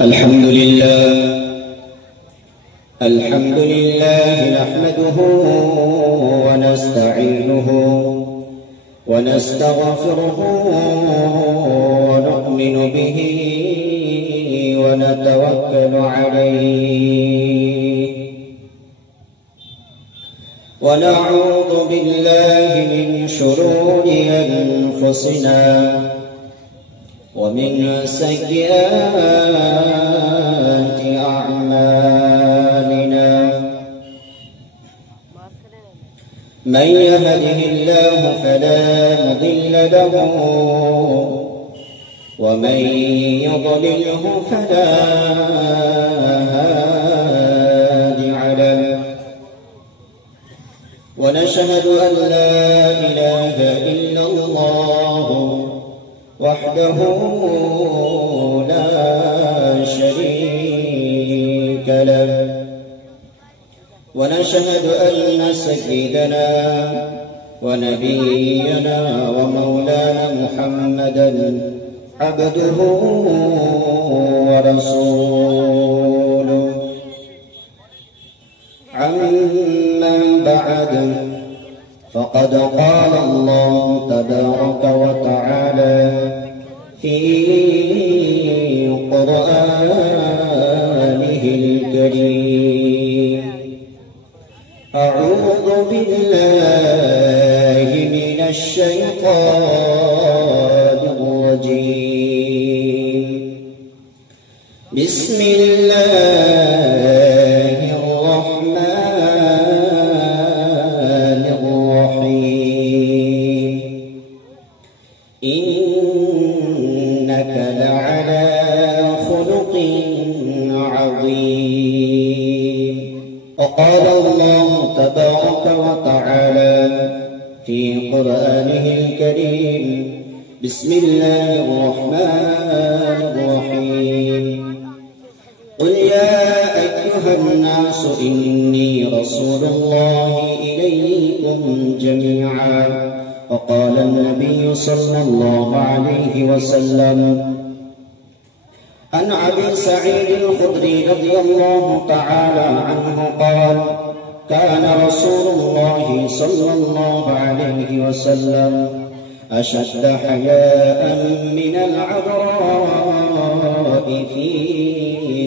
الحمد لله نحمده ونستعينه ونستغفره ونؤمن به ونتوكل عليه ونعوذ بالله من شرور أنفسنا ومن سيئات أعمالنا من يهده الله فلا مضل له ومن يضلله فلا هادي له ونشهد أن لا إله إلا الله وحده لا شريك له ونشهد أن سيدنا ونبينا ومولانا محمدا عبده ورسوله عما بعد فقد قال الله تبارك وتعالى في قرآنه الكريم أعوذ بالله من الشيطان الرجيم بسم الله الرحمن الرحيم إنك لعلى خلق عظيم وقال الله تبارك وتعالى في قرآنه الكريم بسم الله الرحمن الرحيم قل يا أيها الناس إني رسول الله إليكم جميعا وقال النبي صلى الله عليه وسلم عن أبي سعيد الخدري رضي الله تعالى عنه قال كان رسول الله صلى الله عليه وسلم أشد حياء من العذراء في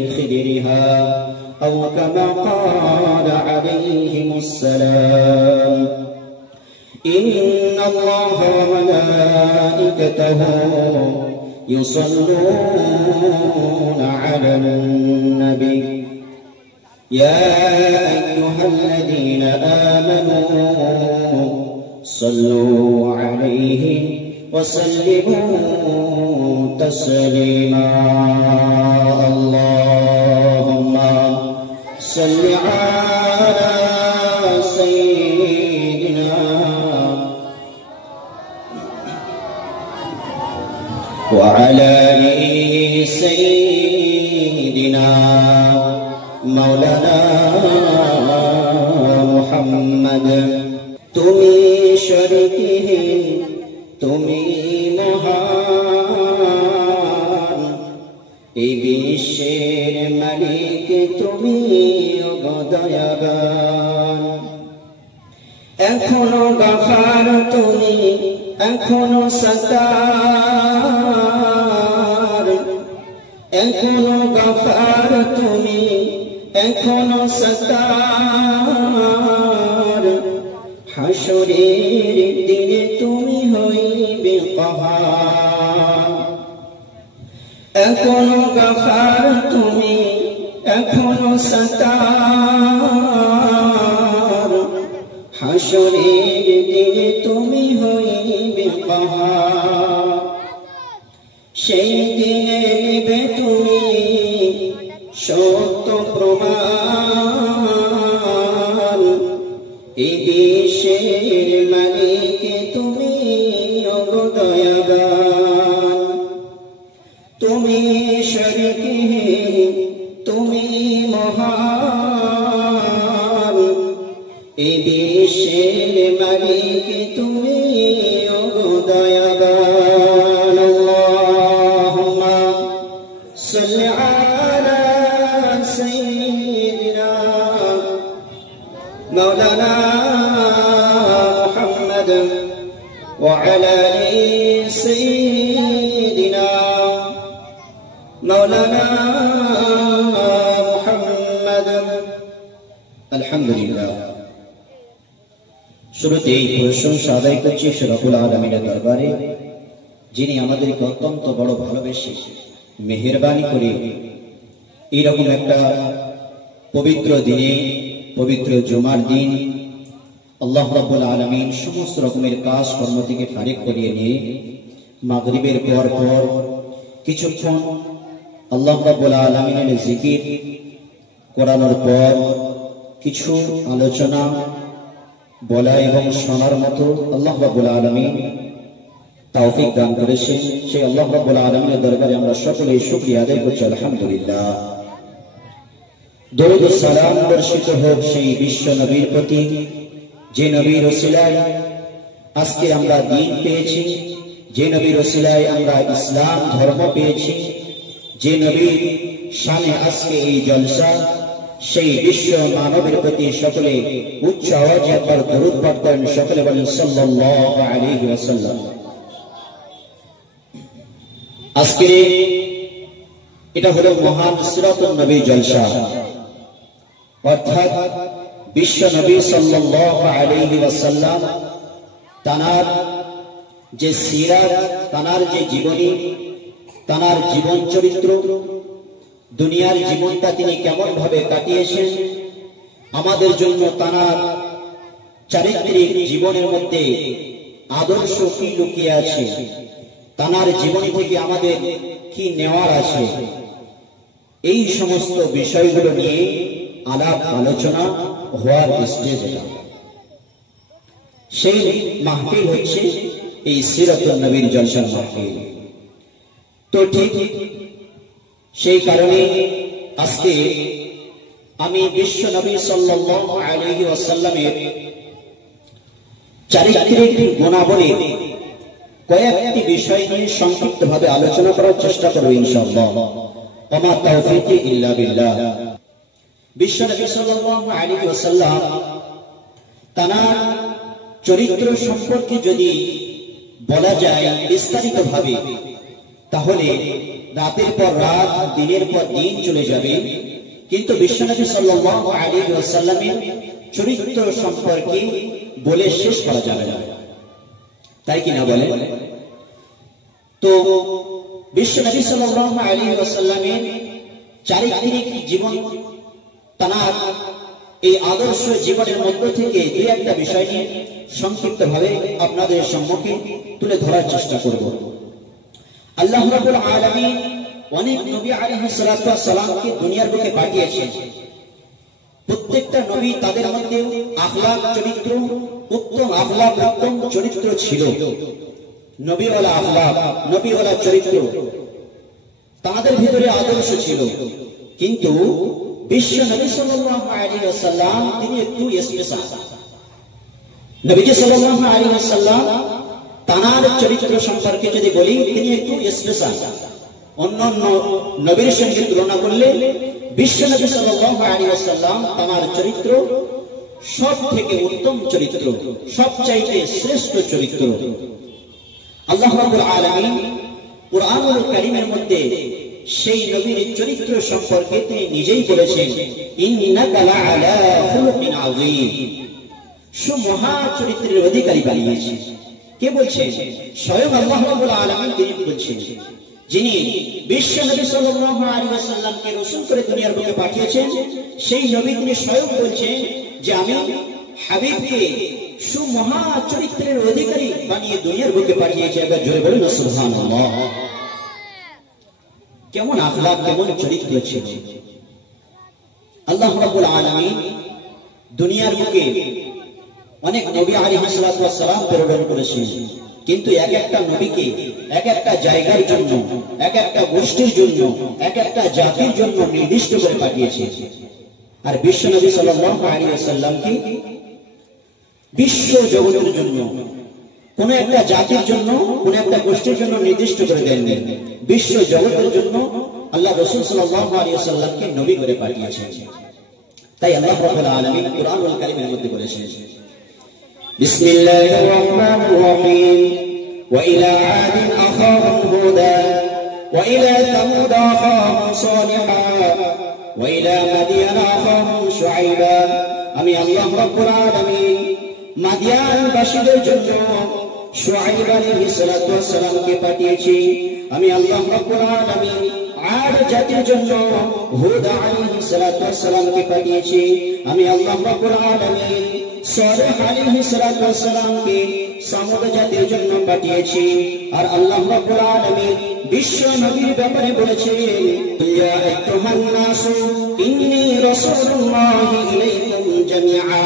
خدرها أو كما قال عليهم السلام إن الله وملائكته يصلون على النبي يا أيها الذين آمنوا صلوا عليه وسلموا تسليما اللهم صل على سيدنا وعلى آل سيدنا مولانا محمد তুমি শরীকহীন তুমি মহান এই বিশ্বের মালিক তুমি দয়াবান এখনো গফার তুমি এখনো সত্তার এখনো গফার তুমি এখনো সত্তার হাসরের দিনে তুমি হইবে কাহার এখনো গফার তুমি এখনো সত্তার হাসরের দিনে তুমি হইবে কাহার সেই দিনে নিবে তুমি সত্য প্রমাণ এই বিশ্বের মালিক তুমি দয়াবান তুমি শরীকহীন তুমি মহান এই বিশ্বের মালিক তুমি দয়াবান আল্লাহুম্মা صل على سيدنا مولانا محمد وعلى آل سيدنا مولانا محمد الحمد لله শুরুতেই প্রশংসা আদায় করছি রব্বুল আলামিনের দরবারে, যিনি আমাদেরকে অত্যন্ত বড় ভালোবেসে মেহেরবানি করে এইরকম একটা পবিত্র দিনে, পবিত্র জুমার দিন আল্লাহ রাব্বুল আলামিন সমস্ত রকমের কাজ কর্ম থেকে ফারিগ করিয়ে নিয়ে মাগরিবের পর কিছুক্ষণ আল্লাহ রাব্বুল আলামিনের জিকির করানোর পর কিছু আলোচনা বলা এবং শোনার মতো আল্লাহ রাব্বুল আলামিন তৌফিক দান করেছেন। সেই আল্লাহ রাব্বুল আলামিনের দরবারে আমরা সকলেই শুকরিয়া আদায় করছি, আলহামদুলিল্লাহ। দরুদ ও সালাম বর্ষিত হোক সেই বিশ্ব নবীর প্রতি, যে নবীর ওসিলায় আজকে আমরা দ্বীন পেয়েছি, যে নবীর ওসিলায় আমরা ইসলাম ধর্ম পেয়েছি, যে নবীর শানে আজকে এই জলসা, সেই বিশ্ব মানবের প্রতি সকলে উচ্চ আওয়াজে একবার দরুদ পাঠ করেন। সকলে বলেন সাল্লাল্লাহু আলাইহি ওয়াসাল্লাম। আজকে এটা হলো মহান সিরাতুন নবী জলসা, অর্থাৎ বিশ্ব নবী সাল্লাল্লাহু আলাইহি ওয়াসাল্লাম তানার যে সিরাত, তানার যে জীবনী, তানার জীবন চরিত্র, দুনিয়ার জীবনটা তিনি কেমন ভাবে কাটিয়েছেন, আমাদের জন্য তানার চারিত্রিক জীবনের মধ্যে আদর্শ কি লুকিয়ে আছে, তানার জীবনী থেকে আমাদের কি নেওয়ার আছে, এই সমস্ত বিষয়গুলো নিয়ে আলাপ আলোচনা হওয়ার স্টেজ এটা। সেই মাহফিল হচ্ছে এই সিরাতুন নবীর জলসার মাহফিল। তো ঠিক সেই কারণে আজকে আমি বিশ্ব নবী সাল্লাল্লাহু আলাইহি ওয়াসাল্লামের চারিত্রিক গুণাবলীর কয়েকটি বিষয় নিয়ে সংক্ষিপ্তভাবে আলোচনা করার চেষ্টা করব ইনশাআল্লাহ। ওয়া মা তাওফীকি ইল্লা বিল্লাহ। বিশ্ব নবী সাল্লাল্লাহু আলাইহি ওয়াসাল্লাম তার চরিত্র সম্পর্কে যদি বলা যায় বিস্তারিতভাবে, তাহলে রাতের পর রাত, দিনের পর দিন চলে যাবে, কিন্তু বিশ্বনবী সাল্লাল্লাহু আলাইহি ওয়াসাল্লামের চরিত্র সম্পর্কে বলে শেষ করা যাবে না, তাই কি না বলেন? তো বিশ্বনবী সাল্লাল্লাহু আলাইহি ওয়াসাল্লামের চারিত্রিক জীবন, তার এই আদর্শ জীবনের মধ্য থেকে দুই একটা বিষয় নিয়ে সংক্ষিপ্তভাবে আপনাদের সম্মুখে তুলে ধরার চেষ্টা করব। আল্লাহ রাব্বুল আলামিন অনেক নবী আলাইহিস সালাতু ওয়াস সালামকে দুনিয়ার বুকে পাঠিয়েছেন। প্রত্যেকটা নবী তাদের মধ্যে আখলাক, চরিত্র, উত্তম আখলাক, উত্তম চরিত্র ছিল। নবীওয়ালা আখলাক, নবীওয়ালা চরিত্র, তাদের ভিতরে আদর্শ ছিল। কিন্তু বিশ্ব নবী সাল্লাল্লাহু আলাইহি ওয়াসাল্লাম তিনি একটু স্পেশাল। নবীজি সাল্লাল্লাহু আলাইহি ওয়াসাল্লাম তার চরিত্র সম্পর্কে যদি বলি, তিনি একটু স্পেশাল। অন্যান্য নবীর সঙ্গে তুলনা করলে বিশ্ব নবী সাল্লাল্লাহু আলাইহি ওয়াসাল্লাম তার চরিত্র সব থেকে উত্তম চরিত্র, সবচাইতে শ্রেষ্ঠ চরিত্র। আল্লাহ রাব্বুল আলামিন কুরআনুল কারীমের মধ্যে সেই নবীর চরিত্র সম্পর্কে তিনি নিজেই বলেছেন, ইন্নাকা লাআলা খুলুকিন আযীম। সুমহা চরিত্রের অধিকারী বানিয়েছেন। কে বলছেন? স্বয়ং আল্লাহ রাব্বুল আলামিন তিনি বলছেন, যিনি বিশ্ব নবী সাল্লাল্লাহু আলাইহি ওয়াসাল্লামকে রাসূল করে দুনিয়ার বুকে পাঠিয়েছেন, সেই নবী তিনি স্বয়ং বলছেন যে আমি হাবিবকে সুমহা চরিত্রের অধিকারী বানিয়ে দুনিয়ার বুকে পাঠিয়েছি। একবার জোরে বলুন সুবহানাল্লাহ। কেমন আখলাক, কেমন চরিত্র ছিল! আল্লাহ রাব্বুল আলামিন দুনিয়ার বুকে অনেক নবী আলাইহিস সালাতু ওয়াস সালাম প্রেরণ করেছেন, কিন্তু এক একটা নবীকে এক একটা জায়গার জন্য, এক একটা গোষ্ঠীর জন্য, এক একটা জাতির জন্য নির্দিষ্ট করে পাঠিয়েছে। আর বিশ্ব নবী সাল্লাল্লাহু আলাইহি ওয়াসাল্লামকে বিশ্ব জগতের জন্য, কোন একটা জাতির জন্য, কোন একটা গোষ্ঠীর জন্য নির্দিষ্ট করে দেননি। বিশ্ব জগতের জন্য আল্লাহ আল্লাহ রাসূল সাল্লাল্লাহু আলাইহি ওয়াসাল্লামকে নবী করে পাঠিয়েছেন। তাই আল্লাহ রাব্বুল আলামিন কুরআনুল কারীমের মধ্যে বলেছেন, বিসমিল্লাহির রহমানির রহিম, ওয়া ইলা আদিন আখাহুম হুদা ওয়া ইলা সামুদ আখাহুম সালিহা ওয়া ইলা মাদিয়ান আখাহুম শুআইবা। আমি আল্লাহ রাব্বুল আলামিন মাদিয়ানবাসীদের জন্য শুআইব আলাইহিস সালাতু ওয়াস সালামকে পাঠিয়েছি। আমি আল্লাহ রাব্বুল আলামিন আদ জাতির জন্য হুদ আলাইহিস সালাতু ওয়াস সালামকে পাঠিয়েছি। আমি আল্লাহ রাব্বুল আলামিন সালেহ আলাইহিস সালাতু ওয়াস সালামকে সামুদ জাতির জন্য পাঠিয়েছি। আর আল্লাহ রাব্বুল আলামিন বিশ্ব নবীর ব্যাপারে বলেছেন, ইয়া আইয়ুহান নাসু ইন্নী রাসূলুল্লাহি ইলাইকুম জামিআ।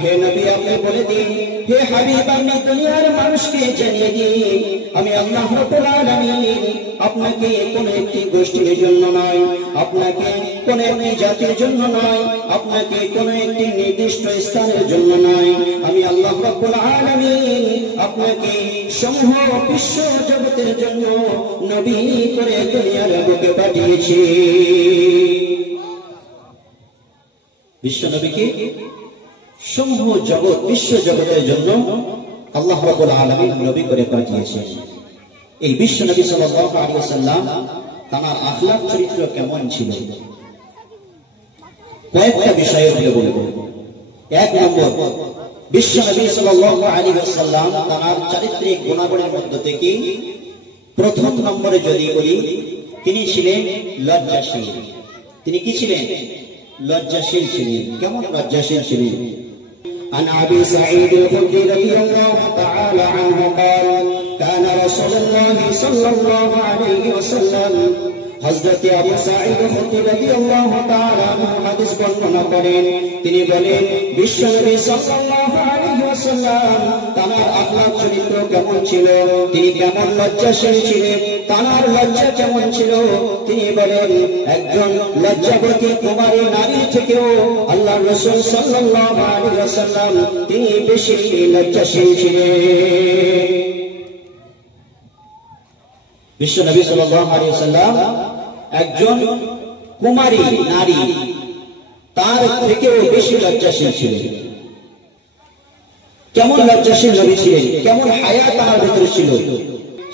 হে নবী, আপনি বলে দিন, হে হাবিব, আপনি দুনিয়ার মানুষকে জানিয়ে দিন, আমি আল্লাহ রাব্বুল আলামিন আপনাকে কোন একটি গোষ্ঠীর জন্য নয়, আপনাকে কোন একটি জাতির জন্য নয়, আপনাকে কোন একটি নির্দিষ্ট স্থানের জন্য নয়, আমি আল্লাহ রাব্বুল আলামিন আপনাকে সমূহ বিশ্ব জগতের জন্য নবী করে দুনিয়ার বুকে পাঠিয়েছি। বিশ্ব নবীকে সমূহ জগৎ বিশ্ব জগতের জন্য আল্লাহ রাব্বুল আলামিন নবী করে পাঠিয়েছেন। এই বিশ্ব নবী সাল্লাল্লাহু আলাইহি ওয়াসাল্লাম তার আখলাক চরিত্র কেমন ছিল, কয়েকটা বিষয়ের উপরে বলবো। এক নম্বর, বিশ্ব নবী সাল্লাল্লাহু আলাইহি ওয়াসাল্লাম তার চারিত্রিক গুণাবলীর মধ্য থেকে প্রথম নম্বরে যদি বলি, তিনি ছিলেন লজ্জাশীল। তিনি কি ছিলেন? লজ্জাশীল ছিলেন। কেমন লজ্জাশীল ছিলেন? عن أبي سعيد الخدري رضي الله تعالى عنه قال كان رسول الله صلى الله عليه وسلم হযরত আবু সাঈদ খুদরী রাদিয়াল্লাহু তাআলা আনহু হাদিস বর্ণনা করেন, তিনি বলেন, বিশ্বনবী সাল্লাল্লাহু আলাইহি ওয়াসাল্লাম তার আখলাক চরিত্র কেমন ছিল, তিনি কেমন লজ্জাশীল ছিলেন, তার লজ্জা কেমন ছিল। তিনি বলেন, একজন লজ্জাবতী কুমারী নারী থেকেও আল্লাহর রাসূল সাল্লাল্লাহু আলাইহি ওয়াসাল্লাম তিনি বেশি লজ্জাশীল ছিলেন। বিশ্ব নবী সাল্লাল্লাহু আলাইহি ওয়াসাল্লাম একজন কুমারী নারী, তার থেকেও বেশি লজ্জাশীল ছিলেন। কেমন লজ্জাশীল নবী ছিলেন, কেমন হায়া তার ভিতরে ছিল।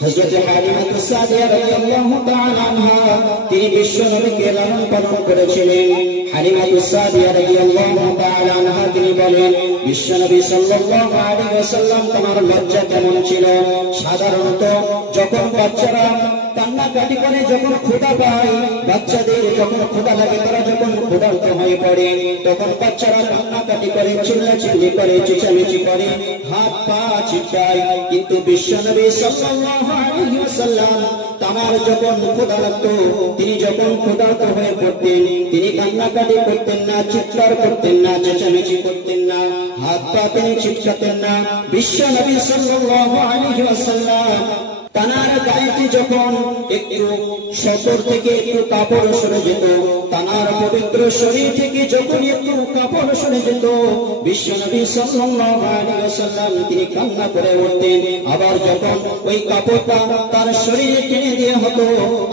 হযরত হালিমা সাদিয়া রাদিয়াল্লাহু তাআলা আনহা তিনি বিশ্ব নবীকে লালন পালন করেছিলেন। হালিমা সাদিয়া রাদিয়াল্লাহু তাআলা আনহা তিনি বলেন, বিশ্ব নবী সাল্লাল্লাহু আলাইহি ওয়াসাল্লাম তার লজ্জা কেমন ছিল। সাধারণত যখন বাচ্চারা কান্নাকাটি করে, যখন ক্ষুধা পায়, বাচ্চাদের যখন ক্ষুধা লাগে, তারা যখন ক্ষুধার্ত হয়ে পড়ে, তখন বাচ্চারা কান্নাকাটি করে, চিল্লাচিল্লি করে, চেঁচামেচি করে, হাত পা ছিটকায়। কিন্তু বিশ্বনবী সাল্লাল্লাহু আলাইহি ওয়াসাল্লাম তার যখন ক্ষুধা লাগতো, তিনি যখন ক্ষুধার্ত হয়ে পড়তেন, তিনি কান্নাকাটি করতেন না, চিৎকার করতেন না, চেঁচামেচি করতেন না, হাত পা তিনি ছিটকাতেন না। বিশ্বনবী সাল্লাল্লাহু আলাইহি ওয়াসাল্লাম তানার গায়েতে যখন একটু শতর থেকে একটু কাপড় সরে যেত, তানার পবিত্র শরীর থেকে যখন একটু কাপড় সরে যেত, বিশ্বনবী সাল্লাল্লাহু আলাইহি ওয়াসাল্লাম তিনি কান্না করে উঠতেন। আবার যখন ওই কাপড়টা তার শরীরে টেনে দেওয়া হতো,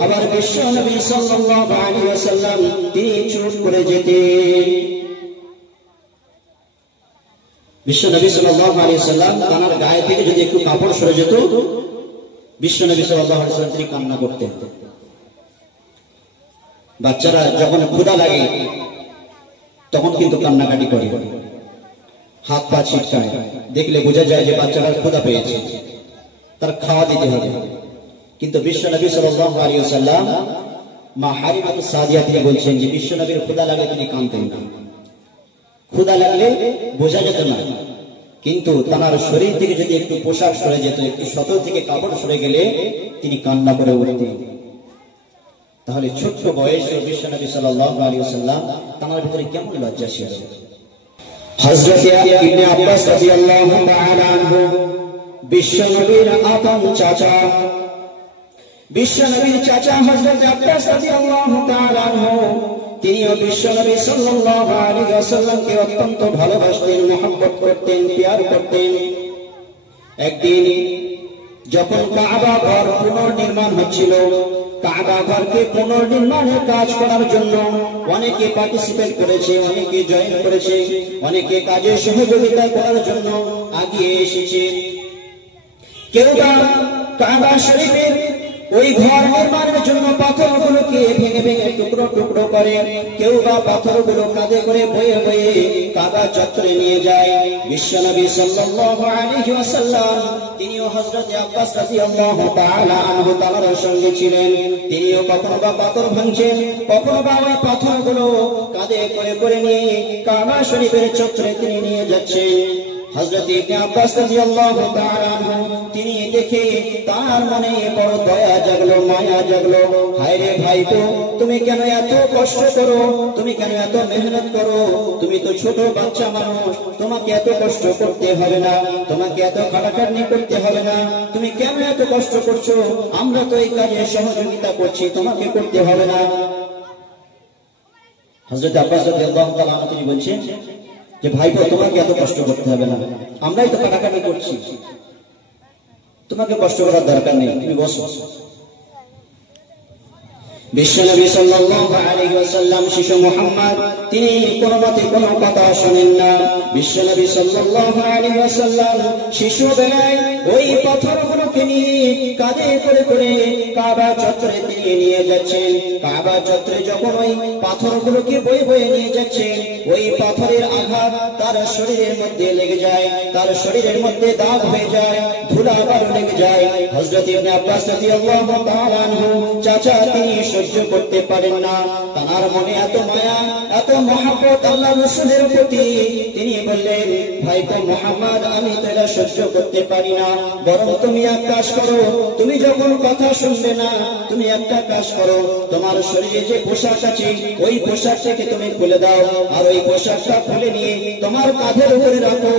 আবার বিশ্বনবী সাল্লাল্লাহু আলাইহি ওয়াসাল্লাম তিনি চুপ করে যেতেন। বিশ্বনবী সাল্লাল্লাহু আলাইহি ওয়াসাল্লাম তানার গায়ে থেকে যদি একটু কাপড় সরে যেত, বিশ্বনবী সাল্লাল্লাহু আলাইহি ওয়াসাল্লাম তিনি কান্না করতেন। বাচ্চারা যখন ক্ষুধা লাগে তখন কিন্তু কান্নাকাটি করে, হাত পা ছিটকায়, দেখলে বোঝা যায় যে বাচ্চারা ক্ষুধা পেয়েছে, তার খাওয়া দিতে হবে। কিন্তু বিশ্বনবী সাল্লাল্লাহু আলাইহি ওয়াসাল্লাম মা হালিমা সাদিয়া তিনি বলছেন যে বিশ্বনবীর ক্ষুধা লাগলে তিনি কাঁদতেন না। ক্ষুধা লাগলে বোঝা যেত না, কিন্তু তার শরীর থেকে যদি একটু পোশাক সরে যেত, একটু শতর থেকে কাপড় সরে গেলে তিনি কান্না করে উঠতেন। তাহলে ছোট্ট বয়সে বিশ্বনবী সাল্লাল্লাহু আলাইহি ওয়াসাল্লাম তার ভিতরে কেমন লজ্জা ছিল। হযরত ইবনে আব্বাস রাদিয়াল্লাহু তাআলা আনহু বিশ্বনবীর আপন চাচা, বিশ্বনবীর চাচা হযরত আব্বাস রাদিয়াল্লাহু তাআলা আনহু তিনিও বিশ্বনবী সাল্লাল্লাহু আলাইহি ওয়াসাল্লামকে অত্যন্ত ভালোবাসতেন, মহব্বত করতেন, প্যার করতেন। একদিন যখন কাবা ঘর পুনর্নির্মাণ হচ্ছিল, কাবা ঘরকে পুনর্নির্মাণের কাজ করার জন্য অনেকে পার্টিসিপেট করেছে, অনেকে জয়েন করেছে, অনেকে কাজে সহযোগিতা করার জন্য এগিয়ে এসেছে। কেউ বা কাবা শরীফের ওই ঘর নির্মাণের জন্য পাথরগুলোকে ভেঙে ভেঙে টুকরো টুকরো করে, কেউ বা পাথরগুলো কাঁধে করে বয়ে বয়ে কাবা চত্বরে নিয়ে যায়। বিশ্বনবী সাল্লাল্লাহু আলাইহি ওয়াসাল্লাম তিনিও হযরত আব্বাস রাদিয়াল্লাহু তাআলা আনহু তাআলার সঙ্গে ছিলেন। তিনিও কখনো বা পাথর ভাঙছেন, কখনো বা ওই পাথরগুলো কাঁধে করে করে নিয়ে কাবা শরীফের চত্বরে তিনি নিয়ে যাচ্ছেন। হযরত ইবনে আব্বাস রাদিয়াল্লাহু তাআলা আনহু তিনি দেখে তার মনে বড় দয়া জাগলো, মায়া জাগলো। হায় রে ভাইপো, তুমি কেন এত কষ্ট করো, তুমি কেন এত মেহনত করো, তুমি তো ছোট বাচ্চা মানুষ, তোমাকে এত কষ্ট করতে হবে না, তোমাকে এত খাটাখাটনি করতে হবে না, তুমি কেন এত কষ্ট করছো, আমরা তো এই কাজে সহযোগিতা করছি, তোমাকে করতে হবে না। হযরত আব্বাস রাদিয়াল্লাহু তাআলা আনহু তিনি বলছেন যে ভাইপো, তোমাকে এত কষ্ট করতে হবে না, আমরাই তো কাটাকাটি করছি, তোমাকে কষ্ট করার দরকার নেই, তুমি বসো। বিশ্বনবী সাল্লাল্লাহু আলাইহি ওয়াসাল্লাম শিশু মুহাম্মদ তিনি কোনো মতে কোনো কথা শুনেন না। বিশ্বনবী সাল্লাল্লাহু আলাইহি ওয়াসাল্লাম শিশু বেলায় ওই পাথরগুলোকে নিয়ে কাঁধে করে করে কাবা চত্বরে তিনি নিয়ে যাচ্ছেন। কাবা চত্বরে যখন ওই পাথরগুলোকে বয়ে বয়ে নিয়ে যাচ্ছেন, ওই পাথরের আঘাত তার শরীরের মধ্যে লেগে যায়, তার শরীরের মধ্যে দাগ হয়ে যায়, ধুলা বালু লেগে যায়। হযরত ইবনে আব্বাস রাদিয়াল্লাহু তাআলা আনহু চাচা তিনি সহ্য করতে পারেন না, তার মনে এত মায়া এত মহব্বত আল্লাহ রাসূলের প্রতি, তিনি বললেন ভাইপো মুহাম্মদ, আমি তো এটা সহ্য করতে পারি না, বরং তুমি এক কাজ করো, তুমি যখন কথা শুনবে না, তুমি একটা কাজ করো, তোমার শরীরে যে পোশাক আছে ওই পোশাকটাকে তুমি খুলে দাও, আর ওই পোশাকটা খুলে নিয়ে তোমার কাঁধের উপরে রাখো,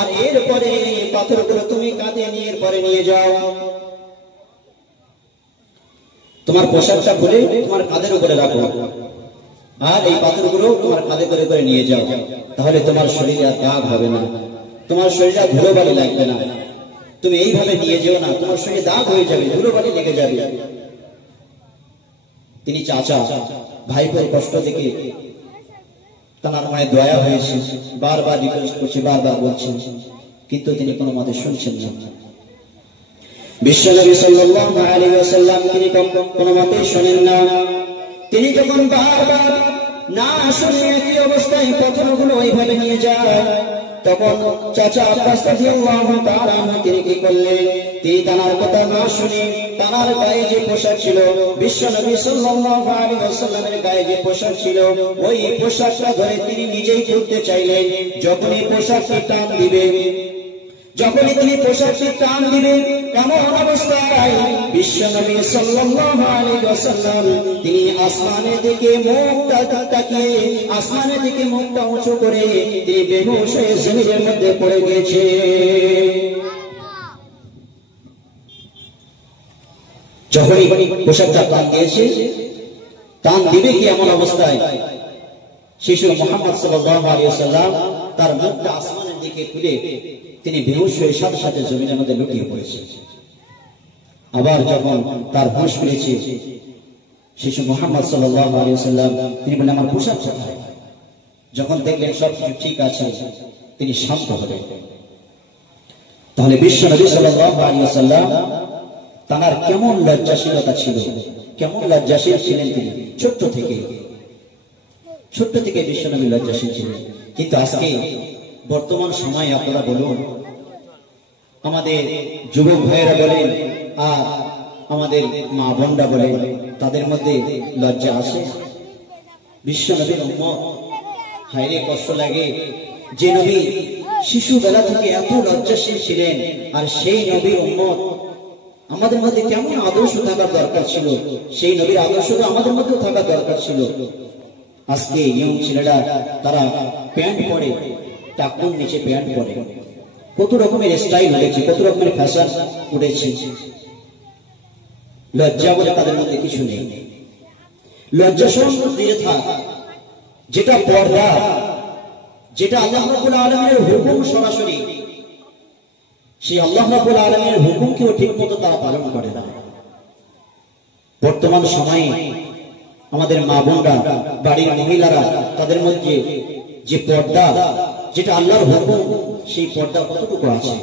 আর এরপরে এই পাথরগুলো তুমি কাঁধে নিয়ে এরপরে নিয়ে যাও। তোমার পোশাকটা খুলে তোমার কাঁধের উপরে রাখো, আর এই পাথরগুলো তোমার কাঁধে করে করে নিয়ে যাও, তাহলে তোমার শরীরে আর দাগ হবে না, তোমার শরীরে আর ধুলোবালি লাগবে না। তুমি এইভাবে নিয়ে যেও না, তোমার শরীরে দাগ হয়ে যাবে, ধুলোবালি লেগে যাবে। তিনি চাচা ভাইপোর কষ্ট দেখে তার মনে দয়া হয়েছে, বারবার রিকোয়েস্ট করছে, বারবার বলছেন, কিন্তু তিনি কোনো মতে শুনছেন না। বিশ্বনবী সাল্লাল্লাহু আলাইহি ওয়াসাল্লাম তিনি কোনো মতে শুনেন না। তিনি যখন বারবার না শুনে একই অবস্থায় পাথরগুলো ওইভাবে নিয়ে যায়, তখন চাচা আব্বাস রাদিয়াল্লাহু তাআলা তিনি কি করলেন, তিনি তার কথা না শুনে তার গায়ে যে পোশাক ছিল, বিশ্বনবী সাল্লাল্লাহু আলাইহি ওয়াসাল্লামের গায়ে যে পোশাক ছিল, ওই পোশাকটা ধরে তিনি নিজেই খুলতে চাইলেন। যখনই পোশাকটি টান দিবে, যখনই তিনি পোশাকটি টান দিবেন, এমন অবস্থায় বিশ্বনবী সাল্লাল্লাহু আলাইহি ওয়াসাল্লাম তিনি আসমানের দিকে মুখটা তাকিয়ে, আসমানের দিকে মুখটা উঁচু করে তিনি বেহুশ হয়ে জমিনের মধ্যে পড়ে গেছে। যখনই পোশাকটা টান দিয়েছে, টান দিবে কি এমন অবস্থায় শিশু মুহাম্মদ সাল্লাল্লাহু আলাইহি ওয়াসাল্লাম তার মুখটা আসমানের দিকে তুলে তিনি বেহুশ হয়ে সাথে সাথে জমিনের মধ্যে লুটিয়ে পড়েছে। আবার যখন তার হুঁশ ফিরেছে, শিশু মুহাম্মদ সাল্লাল্লাহু আলাইহি ওয়াসাল্লাম তিনি বললেন, আমার পোশাক কোথায়? যখন দেখলেন সবকিছু ঠিক আছে, তিনি শান্ত হলেন। তাহলে বিশ্বনবী সাল্লাল্লাহু আলাইহি ওয়াসাল্লাম তার কেমন লজ্জাশীলতা ছিল, কেমন লজ্জাশীল ছিলেন তিনি। ছোট্ট থেকে বিশ্বনবী লজ্জাশীল ছিলেন। কিন্তু আজকে বর্তমান সময়ে আপনারা বলুন, আমাদের যুবক ভাইয়েরা বলেন আর আমাদের মা বোনরা বলেন, তাদের মধ্যে লজ্জা আসে? বিশ্বনবীর উম্মত, হায়রে কষ্ট লাগে যে নবী শিশুবেলা থেকে এত লজ্জাশীল ছিলেন, আর সেই নবীর উম্মত আমাদের মধ্যে কেমন আদর্শ থাকার দরকার ছিল, সেই নবীর আদর্শ আমাদের মধ্যে থাকার দরকার ছিল। আজকে ইয়ং ছেলেরা তারা প্যান্ট পরে, টাকুর নিচে প্যান্ট পরে, কত রকমের স্টাইল উঠেছে, কত রকমের ফ্যাশন উঠেছে। লজ্জা বলে তাদের মধ্যে কিছু নেই। লজ্জা সম্পর্কে দূরে থাক, যেটা পর্দা, যেটা আল্লাহ রাব্বুল আলামিনের হুকুম সরাসরি, সেই আল্লাহ রাব্বুল আলামিনের হুকুমকেও ঠিক মতো তারা পালন করে না। বর্তমান সময়ে আমাদের মা বোনরা, বাড়ির মহিলারা, তাদের মধ্যে যে পর্দা, যেটা আল্লাহর হুকুম, সেই পর্দা কতটুকু আছে?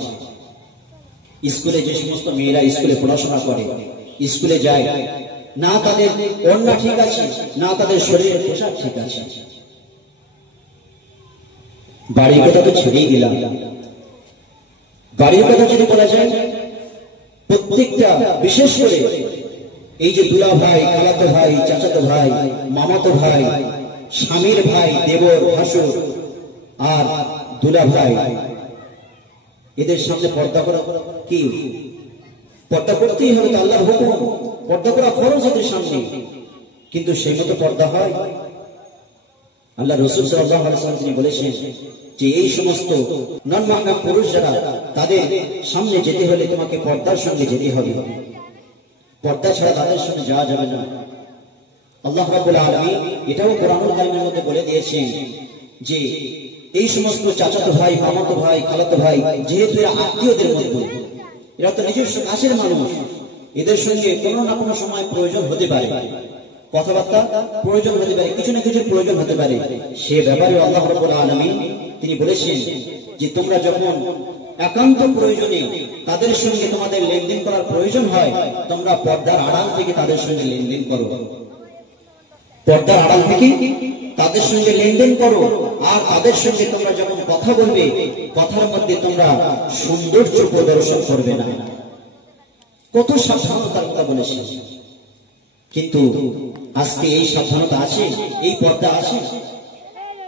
স্কুলে যে সমস্ত মেয়েরা স্কুলে পড়াশোনা করে, স্কুলে যায়, না তাদের ওড়না ঠিক আছে, না তাদের শরীরের পোশাক ঠিক আছে। বাড়ির কথা তো ছেড়েই দিলাম, বাড়ির কথা যদি বলা যায়, প্রত্যেকটা, বিশেষ করে এই যে দুলা ভাই, খালাতো ভাই, চাচাতো ভাই, মামাতো ভাই, স্বামীর ভাই, দেবর, ভাসুর আর দুলা ভাই, এদের সামনে পর্দা করা কি? পর্দা করতেই হবে, আল্লাহর হুকুম, পর্দা করা ফরজ এদের সামনে। কিন্তু সেই মতো পর্দা হয়? আল্লাহ রাসূল সাল্লাল্লাহু আলাইহি ওয়াসাল্লাম তিনি বলেছেন যে এই সমস্ত নন মাহরাম পুরুষ যারা, তাদের সামনে যেতে হলে তোমাকে পর্দার সঙ্গে যেতে হবে, পর্দা ছাড়া তাদের সঙ্গে যাওয়া যাবে না। আল্লাহ রাব্বুল আলামিন এটাও কোরআনুল কারীমের মধ্যে বলে দিয়েছেন যে এই সমস্ত চাচাতো ভাই, মামাতো ভাই, খালাতো ভাই, যেহেতু এরা আত্মীয়দের মধ্যে, এরা তো নিজস্ব কাছের মানুষ, এদের সঙ্গে কোনো না কোনো সময় প্রয়োজন হতে পারে, কথাবার্তা প্রয়োজন হতে পারে, কিছু না কিছু প্রয়োজন হতে পারে। সে ব্যাপারে আল্লাহ রাব্বুল আলামিন তিনি বলেছেন যে তোমরা যখন একান্ত প্রয়োজনে তাদের সঙ্গে তোমাদের লেনদেন করার প্রয়োজন হয়, তোমরা পর্দার আড়াল থেকে তাদের সঙ্গে লেনদেন করো, পর্দার আড়াল থেকে তাদের সঙ্গে লেনদেন করো। আর তাদের সঙ্গে তোমরা যখন কথা বলবে, কথার মধ্যে তোমরা সৌন্দর্য প্রদর্শন করবে না। কত সাবধানতার কথা বলেছে, কিন্তু আজকে এই সাবধানতা আছে, এই পর্দা আছে?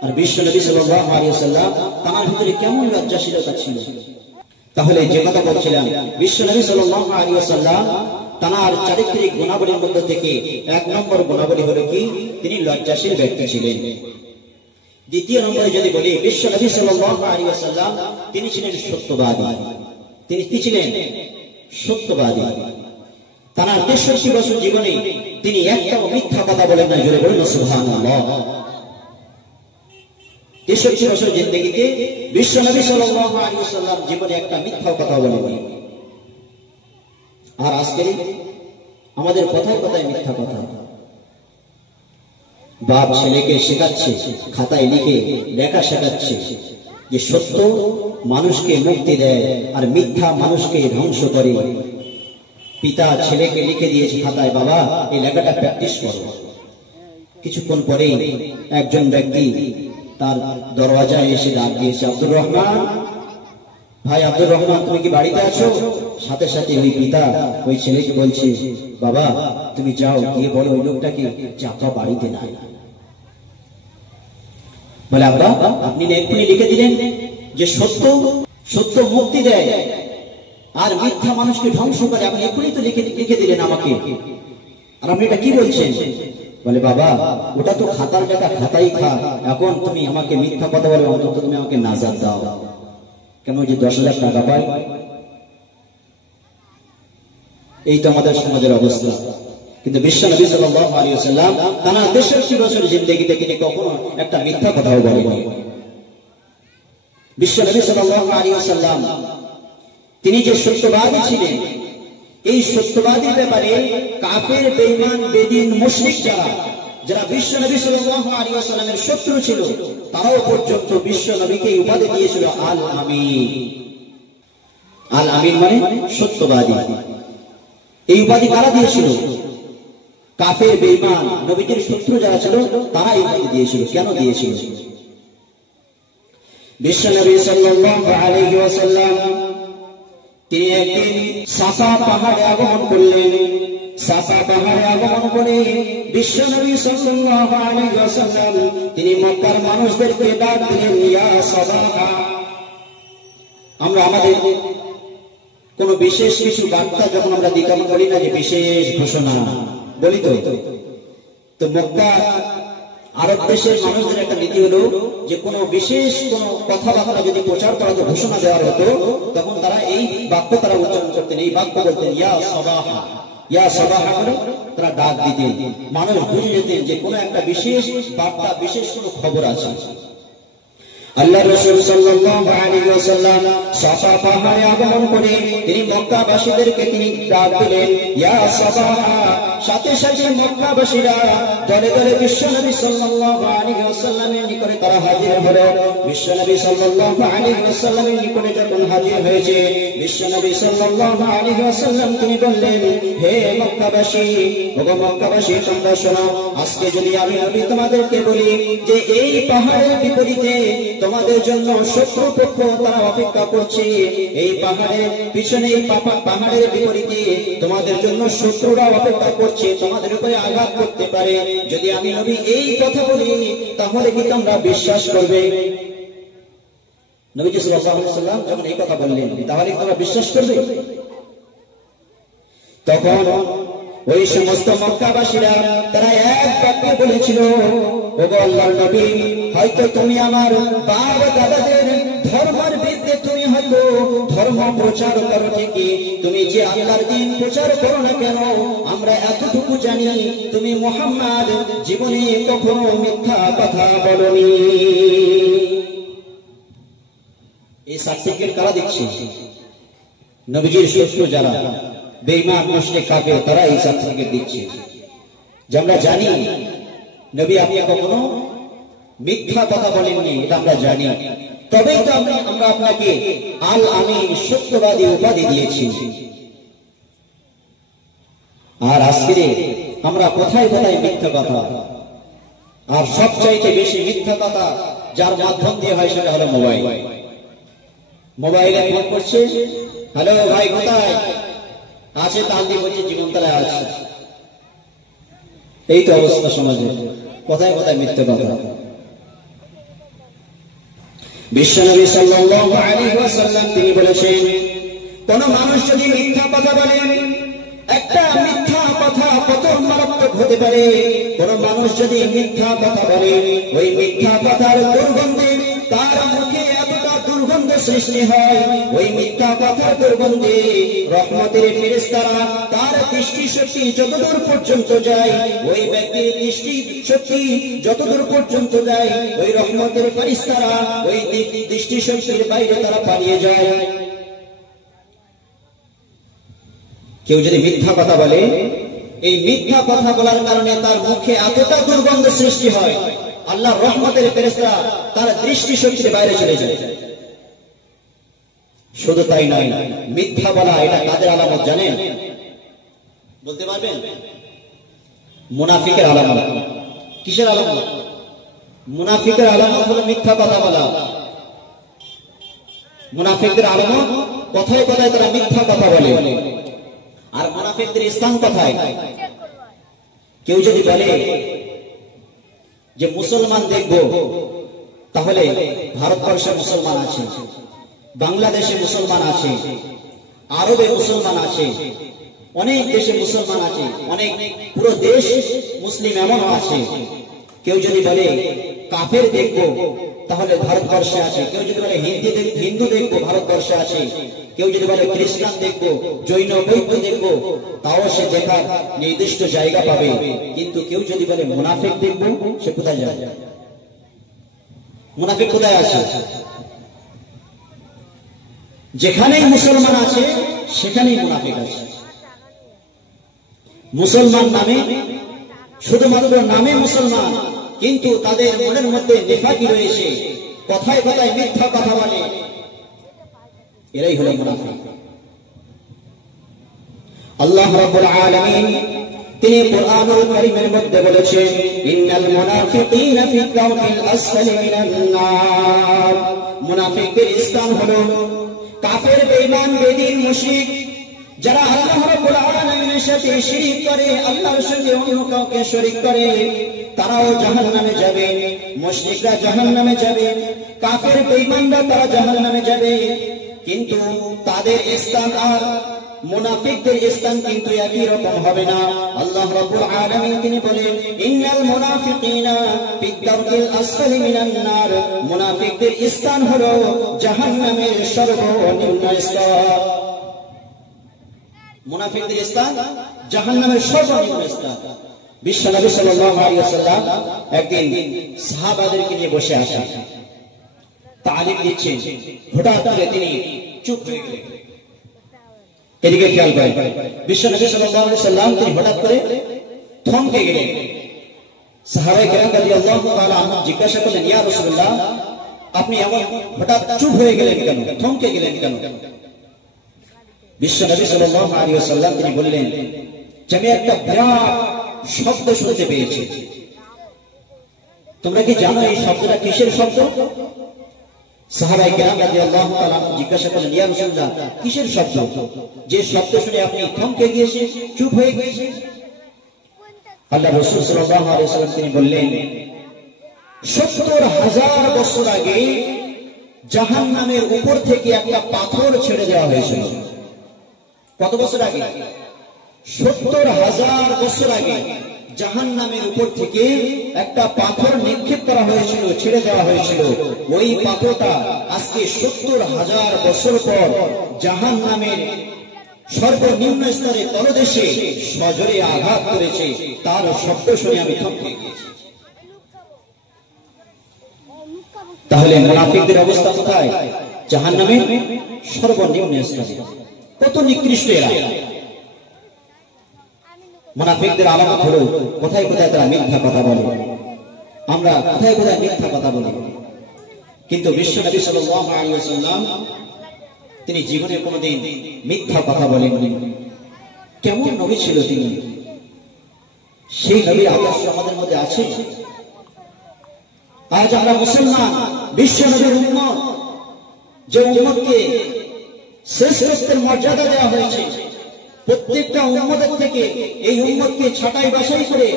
আর বিশ্ব নবী সাল্লাল্লাহু আলাইহি ওয়াসাল্লাম তার ভিতরে কেমন লজ্জাশীলতা ছিল? তাহলে যে কথা বলছিলাম, বিশ্ব নবী সাল্লাল্লাহু আলাইহি ওয়াসাল্লাম তার চারিত্রিক গুণাবলীর মধ্যে থেকে 1 নম্বর গুণাবলী হলো কি? তিনি লজ্জাশীল ব্যক্তি ছিলেন। দ্বিতীয় নম্বরে যদি বলি, বিশ্ব নবী সাল্লাল্লাহু আলাইহি ওয়াসাল্লাম তিনি ছিলেন সত্যবাদী। তিনি কি ছিলেন? সত্যবাদী। তার 63 বছর জীবনে তিনি একটাও মিথ্যা কথা বলেন না। জোরে বলুন সুবহানাল্লাহ। 63 বছর জিন্দেগিতে বিশ্ব নবী সাল্লাল্লাহু আলাইহি ওয়াসাল্লাম জীবনে একটা মিথ্যা কথা বলেননি। আর আজকে আমাদের কথায় কথায় মিথ্যা কথা। বাপ ছেলেকে শেখাচ্ছে, খাতায় লিখে লেখা শেখাচ্ছে যে সত্য মানুষকে মুক্তি দেয় আর মিথ্যা মানুষকে ধ্বংস করে। পিতা ছেলেকে লিখে দিয়েছে খাতায়, বাবা এই লেখাটা প্র্যাকটিস করো। কিছুক্ষণ পরেই একজন ব্যক্তি তার দরওয়াজায় এসে ডাক দিয়েছে, আব্দুর রহমান, ভাই আব্দুর রহমান, তুমি কি বাড়িতে আছো? সাথে সাথে ওই পিতা ওই ছেলেকে বলছে, বাবা তুমি যাও, গিয়ে বলো ওই লোকটাকে যে আব্বা বাড়িতে নাই। বলে, আব্বা আপনি এক্ষুনি লিখে দিলেন যে সত্য সত্য মুক্তি দেয় আর মিথ্যা মানুষকে ধ্বংস করে, আপনি এক্ষুনি তো লিখে দিলেন আমাকে, আর আপনি এটা কি বলছেন? বলে, বাবা ওটা তো খাতার টাকা, খাতাই খা, এখন তুমি আমাকে মিথ্যা কথা বলে অন্তত তুমি আমাকে নাজাত দাও। কেন? যে 10,000 টাকা পায়। এই তো আমাদের সমাজের অবস্থা। কিন্তু বিশ্ব নবী সাল্লাল্লাহু আলাইহি ওয়াসাল্লাম তার 63 বছর জিন্দেগিতে তিনি কখনো একটা মিথ্যা কথাও বলেননি। বিশ্ব নবী সাল্লাল্লাহু আলাইহি ওয়াসাল্লাম তিনি যে সত্যবাদী ছিলেন, এই সত্যবাদীর ব্যাপারে কাফের, বেঈমান, বেদিন, মুশরিক যারা বিশ্ব নবী সাল্লাল্লাহু আলাইহি ওয়াসাল্লামের শত্রু ছিল, তারাও পর্যন্ত বিশ্ব নবীকে উপাধি দিয়েছিল আল আমিন। আল আমিন মানে সত্যবাদী। এই উপাধি কারা দিয়েছিল? কাফের, বেঈমান, নবীদের শত্রু যারা ছিল তারা এই উপাধি দিয়েছিল। কেন দিয়েছিল? বিশ্ব নবী সাল্লাল্লাহু আলাইহি ওয়াসাল্লাম তিনি একদিন সাফা পাহাড়ে আগমন করলেন। সাফা পাহাড়ে আগমন করে বিশ্ব নবী সাল্লাল্লাহু আলাইহি ওয়াসাল্লাম তিনি মক্কার মানুষদেরকে ডাক দিলেন, ইয়া সাবাহা। আমরা আমাদের কোন বিশেষ কিছু বার্তা যখন আমরা দিতে বলি না যে বিশেষ ঘোষণা বলি, তো মক্কা আরব দেশের মানুষদের একটা নীতি হলো যে কোনো বিশেষ কোন কথাবার্তা যদি প্রচার করা হতো, ঘোষণা দেওয়ার হতো, তখন তারা এই বাক্য তারা উচ্চারণ করতেন, এই বাক্য বলতেন, ইয়া সাবাহা, ইয়া সাবাহা করে তারা ডাক দিতেন। মানুষ বুঝে যেতেন যে কোনো একটা বিশেষ বার্তা, বিশেষ কোনো খবর আছে। আল্লাহ রাসূল সাল্লাল্লাহু আলাইহি ওয়াসাল্লাম সাফা পাহাড়ে আগমন করে তিনি মক্কাবাসীদেরকে তিনি ডাক দিলেন, ইয়া সাবাহা, সাথে সাথে মক্কাবাসীরা দলে দলে বিশ্বনবী সাল্লাল্লাহু আলাইহি ওয়াসাল্লামের নিকটে তারা হাজির হলো। বিশ্বনবী সাল্লাল্লাহু আলাইহি ওয়াসাল্লামের নিকটে যখন হাজির হয়েছে, বিশ্বনবী সাল্লাল্লাহু আলাইহি ওয়াসাল্লাম তিনি বললেন, হে মক্কাবাসী, ওগো মক্কাবাসী, তোমরা শোনো, আজকে যদি আমি নবী তোমাদেরকে বলি যে এই পাহাড়ের বিপরীতে তোমাদের জন্য শত্রুপক্ষ তারা অপেক্ষা করছে, এই পাহাড়ের পিছনে, এই পাহাড়ের বিপরীতে তোমাদের জন্য শত্রুরা অপেক্ষা করছে, তোমাদের উপরে আঘাত করতে পারে, যদি আমি নবী এই কথা বলি তাহলে কি তোমরা বিশ্বাস করবে? নবী সাল্লাল্লাহু আলাইহি ওয়াসাল্লাম যখন এই কথা বললেন, তাহলে তোমরা বিশ্বাস করবে? তখন ওই সমস্ত মক্কাবাসীরা তারা এক বাক্যে বলেছিল, ওগো আল্লাহর নবী, হয়তো তুমি আমার বাপ দাদাদের ধর্মের বিরুদ্ধে তুমি হয়তো ধর্ম প্রচার করো ঠিকই, তুমি যে আল্লাহর দ্বীন প্রচার করো না কেন, আমরা এতটুকু জানি তুমি মুহাম্মদ জীবনে কখনো মিথ্যা কথা বলনি। এই সার্টিফিকেট কারা দিচ্ছে? নবীজির শত্রু যারা বেঈমান মুশরিক কাফের, তারা এই সার্টিফিকেট দিচ্ছে যে আমরা জানি নবী আপনি কখনো মিথ্যা কথা বলেননি, এটা আমরা জানি, তবেই তো আমরা আপনাকে আল আমিন, সত্যবাদী উপাধি দিয়েছি। আর আজকে আমরা কোথায় কোথায় মিথ্যা কথা, আর সবচাইতে বেশি মিথ্যা কথা যার মাধ্যম দিয়ে হয় সেটা হলো মোবাইল। মোবাইলে ফোন করছে, হ্যালো ভাই কোথায় আছে? তান্দি বলছে জীবনতলায় আছে। এই তো অবস্থা সমাজে, কোথায় কোথায় মিথ্যা কথা। বিশ্বনবী সাল্লাল্লাহু আলাইহি ওয়াসাল্লাম তিনি বলেছেন, কোন মানুষ যদি মিথ্যা কথা বলেন, একটা মিথ্যা কথা কত মারাত্মক হতে পারে। কোন মানুষ যদি মিথ্যা কথা বলে, ওই মিথ্যা কথার দুর্গন্ধে তার মুখে এতটা দুর্গন্ধ সৃষ্টি হয়, ওই মিথ্যা কথার দুর্গন্ধে রহমতের ফেরেশতারা তার দৃষ্টি শক্তি যতদূর পর্যন্ত যায়, ওই ব্যক্তির দৃষ্টি শক্তি যতদূর পর্যন্ত যায়, ওই রহমতের ফেরেশতারা ওই দৃষ্টি শক্তির বাইরে তারা পালিয়ে যায়। কেউ যদি মিথ্যা কথা বলে, এই মিথ্যা কথা বলার কারণে তার মুখে এতটা দুর্গন্ধ সৃষ্টি হয়, আল্লাহর রহমতের ফেরেশতা তার দৃষ্টি শক্তির বাইরে চলে যায়। শুধু তাই নয়, মিথ্যা বলা এটা কাদের আলামত জানেন? বলতে পারবেন? মুনাফিকের আলামত। কিসের আলামত? মুনাফিকের আলামত হলো মিথ্যা কথা বলা। মুনাফিকদের আলামত কথায় কথায় তারা মিথ্যা কথা বলে। আর মুনাফিকদের স্থান কোথায়? কেউ যদি বলে যে মুসলমান দেখব, তাহলে ভারতবর্ষে মুসলমান আছে, বাংলাদেশে মুসলমান আছে, আরবে মুসলমান আছে, অনেক দেশে মুসলমান আছে, অনেক পুরো দেশ মুসলিম এমনও আছে। কেউ যদি বলে কাফের দেখব, তাহলে ভারতবর্ষে আছে। কেউ যদি বলে হিন্দু দেখব, ভারতবর্ষে আছে। কেউ যদি বলে খ্রিস্টান দেখব, জৈন বৌদ্ধ দেখব, তাও সে দেখার নির্দিষ্ট জায়গা পাবে। কিন্তু কেউ যদি বলে মুনাফিক দেখব, সে কোথায় যাবে? মুনাফিক কোথায় আছে? যেখানেই মুসলমান আছে সেখানেই মুনাফিক আছে। মুসলমান নামে, শুধুমাত্র নামে মুসলমান, কিন্তু তাদের মনের মধ্যে নিফাকি রয়েছে, কথায় কথায় মিথ্যা কথা বলে, এরাই হলো মুনাফিক। আল্লাহ রাব্বুল আলামিন তিনি কুরআনুল কারীমের মধ্যে বলেছেন, ইন্নাল মুনাফিকিনা ফি দারকিল আসফালি মিনান নার। মুনাফিকদের স্থান হলো কাফের, বেঈমান, বেদিন, মুশরিক, যারা আল্লাহ রাব্বুল আলামিনের সাথে শিরক করে, আল্লাহর সঙ্গে অন্য কাউকে শরীক করে, তারাও জাহান্নামে যাবে। মুশরিকরা জাহান্নামে যাবে, কাফের বেঈমানরা তারা জাহান্নামে যাবে। কিন্তু তাদের স্থান আর মুনাফিকদের স্থান কিন্তু একই রকম হবে না। আল্লাহ রাব্বুল আলামিন তিনি বলেন, ইন্নাল মুনাফিকিনা ফি দারকিল আসফালি মিনান নার। মুনাফিকদের স্থান হলো জাহান্নামের সর্বনিম্ন স্তর। মুনাফিকদের স্থান জাহান্নামের সর্বনিম্ন স্তর। বিশ্বনবী সাল্লাল্লাহু আলাইহি ওয়াসাল্লাম একদিন সাহাবাদেরকে নিয়ে বসে আছেন, তালিম দিচ্ছেন। হঠাৎ করে তিনি চুপ হয়ে গেলেন। এদিকে খেয়াল করেন, বিশ্বনবী সাল্লাল্লাহু আলাইহি সাল্লাম তিনি হঠাৎ করে থমকে গেলেন। সাহাবায়ে কেরাম রাদিয়াল্লাহু তাআলা আনহুম জিজ্ঞাসা করলেন, ইয়া রাসূলুল্লাহ, আপনি এমন হঠাৎ চুপ হয়ে গেলেন কেন, থমকে গেলেন কেন? বিশ্বনবী সাল্লাল্লাহু আলাইহি ওয়াসাল্লাম তিনি বললেন যে আমি একটা বিরাট শব্দ শুনতে পেয়েছি। তোমরা কি জানো এই শব্দটা কিসের শব্দ? সাহাবায়ে কেরাম রাদিয়াল্লাহু তাআলা আনহুম জিজ্ঞাসা করলেন, ইয়া রাসূলুল্লাহ, কিসের শব্দ যে শব্দ শুনে আপনি থমকে গিয়েছেন, চুপ হয়ে গিয়েছেন? আল্লাহ রাসূল সাল্লাল্লাহু আলাইহি ওয়াসাল্লাম তিনি বললেন, ৭০,০০০ বছর আগে জাহান্নামের উপর থেকে একটা পাথর ছেড়ে দেওয়া হয়েছিল। কত বছর আগে? ৭০,০০০ বছর আগে জাহান্নামের উপর থেকে একটা পাথর নিক্ষেপ করা হয়েছিল, ছেড়ে দেওয়া হয়েছিল। ওই পাথরটা আজকে ৭০,০০০ বছর পর জাহান্নামের সর্বনিম্ন স্তরে তলদেশে সজোরে আঘাত করেছে। তার শব্দ শুনে আমি থমকে গিয়েছি। তাহলে মুনাফিকদের অবস্থা কোথায়? জাহান্নামের সর্বনিম্ন স্তরে। কত নিকৃষ্ট এরা! মুনাফিকদের আলামত হলো কোথায় কোথায় তারা মিথ্যা কথা বলে। আমরা কোথায় কোথায় মিথ্যা কথা বলি, কিন্তু বিশ্বনবী সাল্লাল্লাহু আলাইহি ওয়াসাল্লাম তিনি জীবনে কোনোদিন মিথ্যা কথা বলেননি। কেমন নবী ছিল তিনি! সেই নবীর আদর্শ আমাদের মধ্যে আছে। আজ আমরা মুসলমান, বিশ্বনবীর উম্মত, যে উম্মতকে শ্রেষ্ঠত্বের মর্যাদা দেওয়া হয়েছে, প্রত্যেকটা উম্মতের থেকে এই উম্মতকে ছাঁটাই বাছাই করে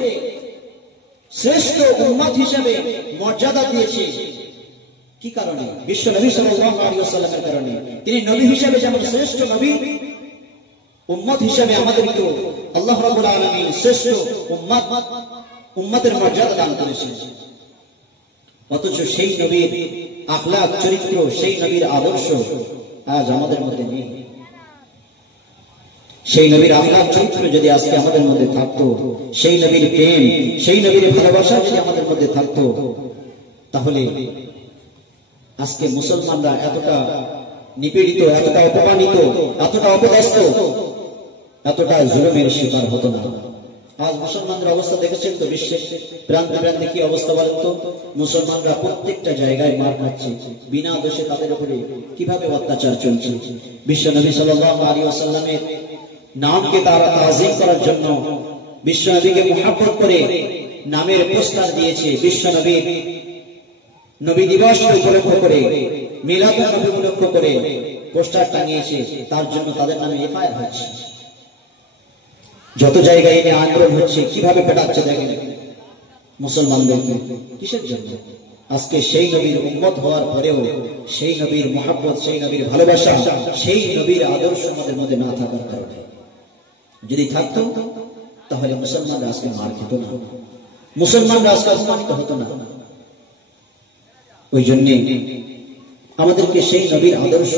শ্রেষ্ঠ উম্মত হিসেবে মর্যাদা দিয়েছে। কি কারণে? বিশ্বনবী সাল্লাল্লাহু আলাইহি ওয়াসাল্লামের কারণে। তিনি নবী হিসেবে যেমন শ্রেষ্ঠ নবী, উম্মত হিসেবে আমাদেরকেও আল্লাহ রাব্বুল আলামিন শ্রেষ্ঠ উম্মতের মর্যাদা দান করেছেন। অথচ সেই নবীর আখলাক, চরিত্র, সেই নবীর আদর্শ আজ আমাদের মধ্যে নেই। সেই নবীর আখলাক চরিত্র যদি আজকে আমাদের মধ্যে থাকতো, সেই নবীর প্রেম, সেই নবীর ভালোবাসা যদি আমাদের মধ্যে থাকতো, তাহলে আজকে মুসলমানরা এতটা নিপীড়িত, এতটা অপমানিত, এতটা অপদস্থ, এতটা জুলুমের শিকার হতো না। আজ মুসলমানদের অবস্থা দেখেছেন তো, বিশ্বের প্রান্তে প্রান্তে কি অবস্থা বলেন তো? মুসলমানরা প্রত্যেকটা জায়গায় মার খাচ্ছে, বিনা দোষে তাদের উপরে কিভাবে অত্যাচার চলছে। বিশ্বনবী সাল্লাল্লাহু আলাইহি ওয়াসাল্লামের নামকে তারা তাজিম করার জন্য বিশ্বনবীকে মুহাব্বত করে নামের পোস্টার দিয়েছে। বিশ্বনবীর নবী দিবস উপলক্ষ করে, মিলাদুন নবী উপলক্ষ করে পোস্টার টাঙিয়েছে। তার জন্য তাদের নামে এফআইআর হচ্ছে। যত জায়গায় এনে আন্দোলন হচ্ছে, কিভাবে পেটাচ্ছে দেখেন মুসলমানদেরকে। কিসের জন্য? আজকে সেই নবীর উম্মত হওয়ার পরেও সেই নবীর মুহাব্বত, সেই নবীর ভালোবাসা, সেই নবীর আদর্শ আমাদের মধ্যে না থাকার কারণে। যদি থাকতো তাহলে মুসলমানরা আজকে মার খেত না, মুসলমানরা আজকে অপমানিত হতো না। ওই জন্যে আমাদেরকে সেই নবীর আদর্শ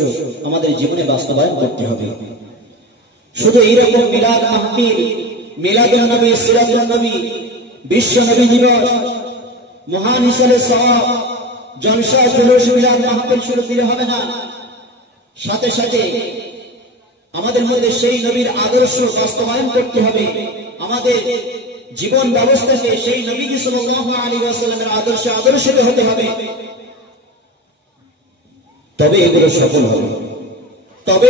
আমাদের জীবনে বাস্তবায়ন করতে হবে। শুধু এইরকম মিলাদ মাহফিল, মিলাদুন নবী, সিরাতুন নবী, বিশ্ব নবী দিবস, মহান হিসাবে সওয়াব, জলসা, জুলুস, মিলাদ মাহফিল শুরু দিলে হবে না। সাথে সাথে আমাদের মধ্যে সেই নবীর আদর্শ বাস্তবায়ন করতে হবে। আমাদের জীবন ব্যবস্থাকে সেই নবী সাল্লাল্লাহু আলাইহি ওয়াসাল্লামের আদর্শে আদর্শিত হতে হবে, তবে এগুলো সফল হবে। তবে